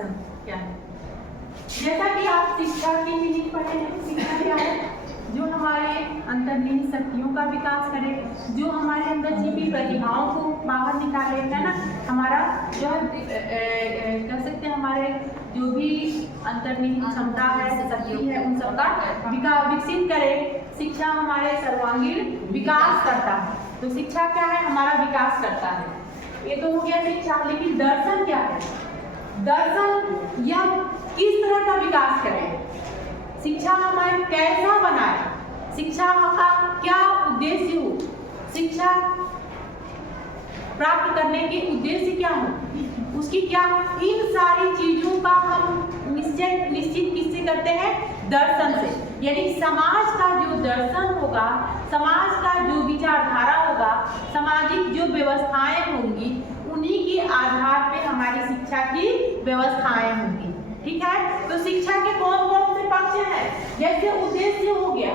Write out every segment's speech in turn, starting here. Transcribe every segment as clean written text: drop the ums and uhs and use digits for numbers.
दर्शन क्या है। जैसा कि आप शिक्षा की मीनिंग पढ़े हैं, शिक्षा क्या है? जो हमारे अंतर्निहित शक्तियों का विकास करे, जो हमारे अंदर छिपी प्रतिभाओं को बाहर निकाले, है ना। हमारा जो कह सकते हैं हमारे जो भी अंतर्निहित क्षमता है, शक्ति है, उन सबका विकसित करे। शिक्षा हमारे सर्वांगीण विकास करता है। तो शिक्षा क्या है? हमारा विकास करता है। ये तो हो गया शिक्षा। लेकिन दर्शन क्या है? दर्शन यह किस तरह का विकास करे, शिक्षा हमारे कैसा बनाए, शिक्षा का क्या उद्देश्य हो, शिक्षा प्राप्त करने के उद्देश्य क्या हो, उसकी क्या, इन सारी चीजों का हम निश्चित किससे करते हैं? दर्शन से। यानी समाज का जो दर्शन होगा, समाज का जो विचारधारा होगा, सामाजिक जो व्यवस्थाएं होंगी, उन्हीं के आधार पे हमारी शिक्षा की व्यवस्थाएं होंगी। ठीक है। तो शिक्षा के कौन कौन से पक्ष हैं? जैसे उद्देश्य हो गया,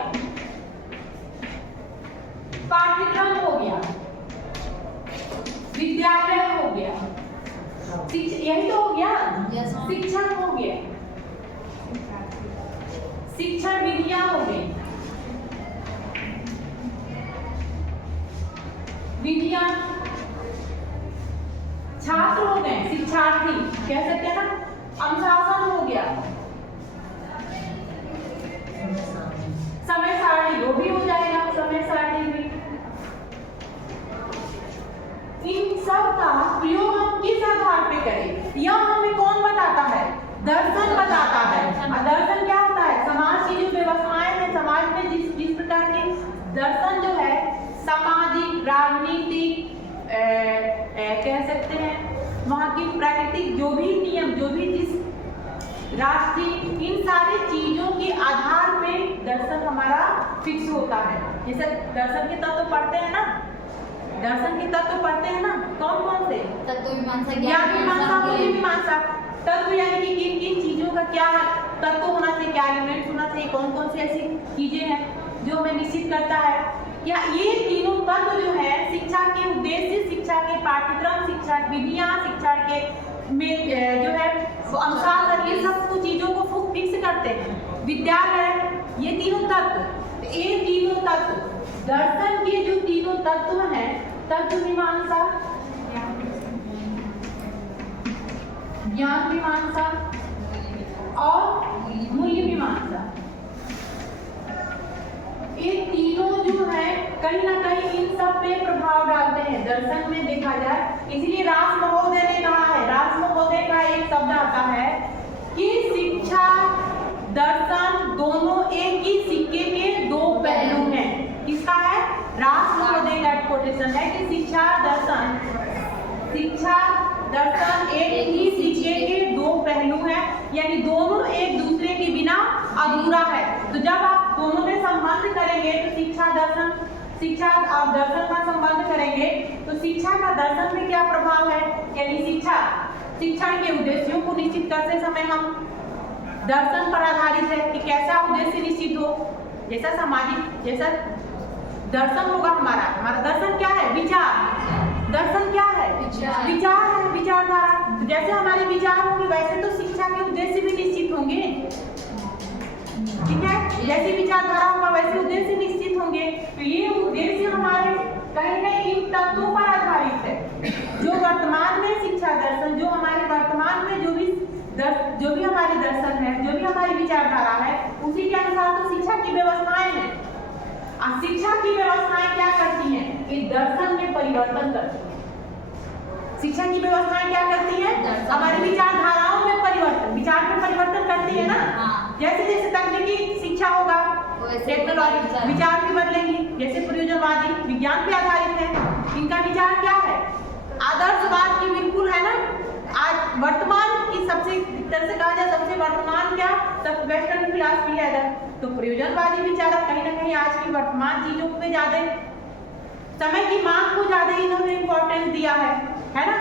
पाठ्यक्रम हो गया, विद्यालय हो गया, यही तो हो गया। शिक्षण हो गया, शिक्षण विधियां हो गई, विधियां, छात्र हो गए, शिक्षार्थी कह सकते हैं ना, अनुशासन हो गया, समय सारणी वो भी हो जाएगा, समय सारणी भी। इन सब का प्रयोग हम किस आधार पे करें, यह हमें कौन बताता है? दर्शन बताता है। और दर्शन क्या होता है? समाज की जो व्यवस्थाएं हैं, समाज में जिस प्रकार के दर्शन जो है, सामाजिक, राजनीतिक, कह सकते हैं वहाँ की प्राकृतिक जो भी नियम, जो भी जिस राष्ट्रीय, इन सारी चीजों के आधार पे दर्शन हमारा फिक्स होता है। जैसे दर्शन के तत्व पढ़ते हैं ना, दर्शन के तत्व पढ़ते हैं ना, कौन कौन से? तत्व ज्ञान मीमांसा, बुद्धि मीमांसा। तत्व यानी कि किन किन चीजों का क्या तत्व होना चाहिए, क्या एलिमेंट्स होना चाहिए, कौन कौन सी ऐसी चीजें हैं जो हमें निश्चित करता है। या ये तीनों तत्व जो है शिक्षा के उद्देश्य, शिक्षा के पाठ्यक्रम, शिक्षा की विधियां, शिक्षा के में जो है अनुशासन, ये सब कुछ चीजों को फिक्स करते हैं। विद्यालय, ये तीनों तत्व, ये तीनों तत्व दर्शन के जो तीनों तत्व हैं, तत्व मीमांसा, ज्ञान मीमांसा और मूल्य मीमांसा, ये तीनों जो है कहीं ना कहीं इन सब पे प्रभाव डालते हैं दर्शन में देखा जाए। इसलिए रास महोदय ने कहा है, रास महोदय का एक शब्द आता है कि शिक्षा दर्शन दोनों एक ही सिक्के के दो पहलू हैं। किसका है? रास महोदय का कोटेशन है कि शिक्षा दर्शन एक ही सिक्के के दो पहलू हैं, यानी दोनों एक दूसरे के बिना अधूरा है। तो जब आप दोनों में संबंध करेंगे तो शिक्षा आप दर्शन का संबंध करेंगे तो शिक्षा का दर्शन में क्या प्रभाव है, यानी शिक्षण के उद्देश्यों को निश्चित करते समय हम दर्शन पर आधारित है कि कैसा उद्देश्य निश्चित हो। जैसा सामाजिक, जैसा दर्शन होगा हमारा दर्शन क्या है? विचार। दर्शन क्या है? विचार है, विचारधारा। तो जैसे हमारे विचार होंगे वैसे तो शिक्षा के उद्देश्य भी निश्चित होंगे। ठीक है। जैसी विचारधारा होगा वैसे उद्देश्य निश्चित होंगे। तो ये उद्देश्य हमारे कहीं ना इन तत्वों पर आधारित है। जो वर्तमान में शिक्षा दर्शन, जो हमारे वर्तमान में जो भी हमारे दर्शन है, जो भी हमारी विचारधारा है, उसी के अनुसार तो शिक्षा की व्यवस्थाएं हैं। और शिक्षा की व्यवस्थाएं क्या करती हैं? ये दर्शन में परिवर्तन करती हैं। शिक्षा की व्यवस्थाएं क्या करती हैं? हमारी विचारधाराओं में परिवर्तन, विचार में परिवर्तन करती है ना। जैसे जैसे तकनीकी शिक्षा होगा, टेक्नोलॉजी, विचार भी बदलेंगी। जैसे प्रयोजनवादी विज्ञान पे आधारित है, इनका विचार क्या है? आदर्शवाद की बिल्कुल है ना। आज वर्तमान की सबसे तरह से कहा जाए सबसे वर्तमान क्या, सब वेस्टर्न फिलॉसफी है इधर। तो प्रयोजनवादी विचारक कहीं ना कहीं आज की वर्तमान चीजों पे ज्यादा, समय की मांग को ज्यादा इन्होंने इम्पोर्टेंस दिया है ना।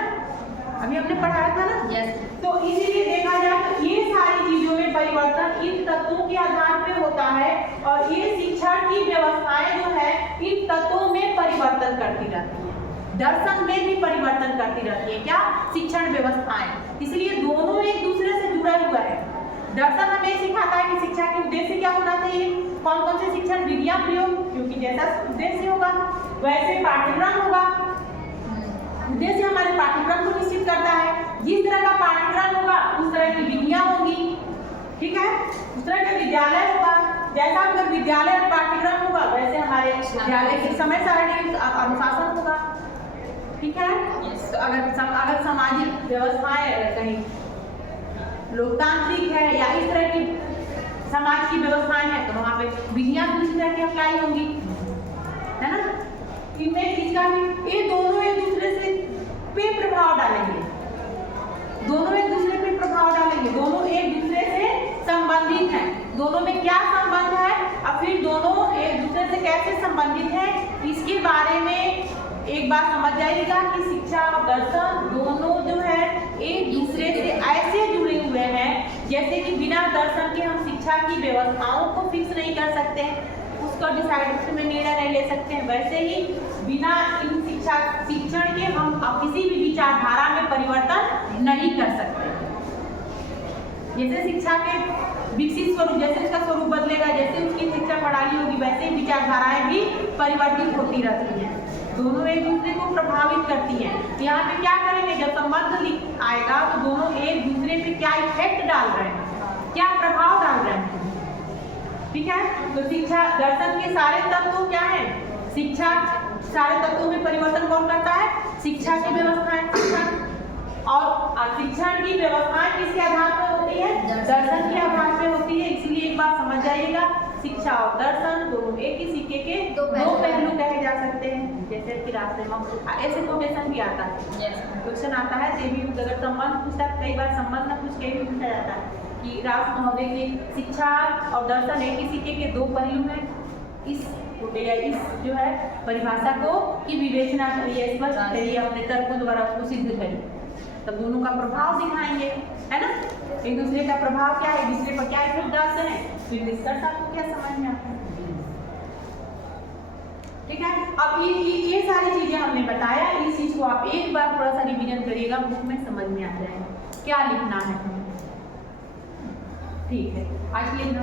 अभी हमने पढ़ाया था ना। yes. तो इसीलिए देखा जाए तो ये सारी चीजों में परिवर्तन इन तत्वों के आधार पे होता है और ये शिक्षा की व्यवस्थाएं जो है इन तत्वों में परिवर्तन करती रहती है। दर्शन में भी परिवर्तन करती रहती है। क्या? शिक्षण व्यवस्थाएं। इसलिए दोनों एक दूसरे से जुड़ा हुआ है। दर्शन हमें सिखाता है कि शिक्षा के उद्देश्य क्या होना चाहिए, कौन कौन से शिक्षण विधियां प्रयोग, क्योंकि जैसा उद्देश्य होगा वैसे पाठ्यक्रम होगा। उद्देश्य हमारे पाठ्यक्रम को निश्चित करता है। जिस तरह का पाठ्यक्रम होगा उस तरह की विधियां होगी, ठीक है, उस तरह का विद्यालय होगा। जैसा अगर विद्यालय और पाठ्यक्रम होगा वैसे हमारे विद्यालय की समय सारणी अनुशासन होगा, ठीक है। तो अगर सामाजिक व्यवस्थाएं कहीं लोकतांत्रिक है या इस तरह की समाज की व्यवस्थाएं हैं तो वहाँ पे विधियां दूसरी तरह की अप्लाई होंगी, है ना। इनमें इसका भी ये दोनों एक दूसरे से पे प्रभाव डालेंगे, दोनों एक दूसरे पे प्रभाव डालेंगे, दोनों एक दूसरे से संबंधित हैं। दोनों में क्या संबंध है और फिर दोनों एक दूसरे से कैसे संबंधित है, इसके बारे में एक बात समझ जाइएगा कि शिक्षा और दर्शन दोनों जो है एक दूसरे से ऐसे जुड़े हुए हैं जैसे कि बिना दर्शन के हम शिक्षा की व्यवस्थाओं को फिक्स नहीं कर सकते हैं, उसको डिसाइड में निर्णय नहीं ले सकते हैं। वैसे ही बिना इन शिक्षण के हम किसी भी विचारधारा में परिवर्तन नहीं कर सकते। जैसे शिक्षा के विकसित स्वरूप, जैसे उसका स्वरूप बदलेगा, जैसे उसकी शिक्षा प्रणाली होगी, वैसे ही विचारधाराएं भी परिवर्तित होती रहती हैं। दोनों एक दूसरे को प्रभावित करती हैं। यहाँ पे क्या करेंगे, जब संबंध आएगा तो दोनों एक दूसरे पे क्या इफेक्ट डाल रहे हैं, क्या प्रभाव डाल रहे हैं, ठीक है। तो शिक्षा दर्शन के सारे तत्व क्या है, शिक्षा सारे तत्वों में परिवर्तन कौन करता है, शिक्षा की व्यवस्थाएं, शिक्षण। और शिक्षण की व्यवस्थाएं किसके आधार पर होती है, दर्शन के आधार पर होती है। इसलिए एक बात समझ जाइएगा, शिक्षा और दर्शन दोनों एक ही सिक्के के दो पहलू कहे जा सकते हैं। जैसे कि रास्ते में ऐसे कोटेशन भी आता है, क्वेश्चन आता है, देवी अगर संबंध पूछता है, कई बार संबंध न पूछ के भी पूछा जाता है कि रास महोदय की शिक्षा और दर्शन एक ही सिक्के के दो पहलू हैं। इस इस जो है परिभाषा को की विवेचना करिए, स्पष्ट करिए, अपने तर्कों द्वारा उसको सिद्ध करिए, तब दोनों का प्रभाव दिखाएंगे, है ना। एक दूसरे का प्रभाव क्या है, एक दूसरे पर क्या इफेक्ट डालते हैं, फिर निष्कर्ष आपको क्या समझ में आता है, ठीक है। अब ये सारी चीजें हमने बताया, इस चीज को आप एक बार थोड़ा सा रिवीजन करिएगा, बुक में समझ में आ जाएगा क्या लिखना है हमें, ठीक है। आज लिखना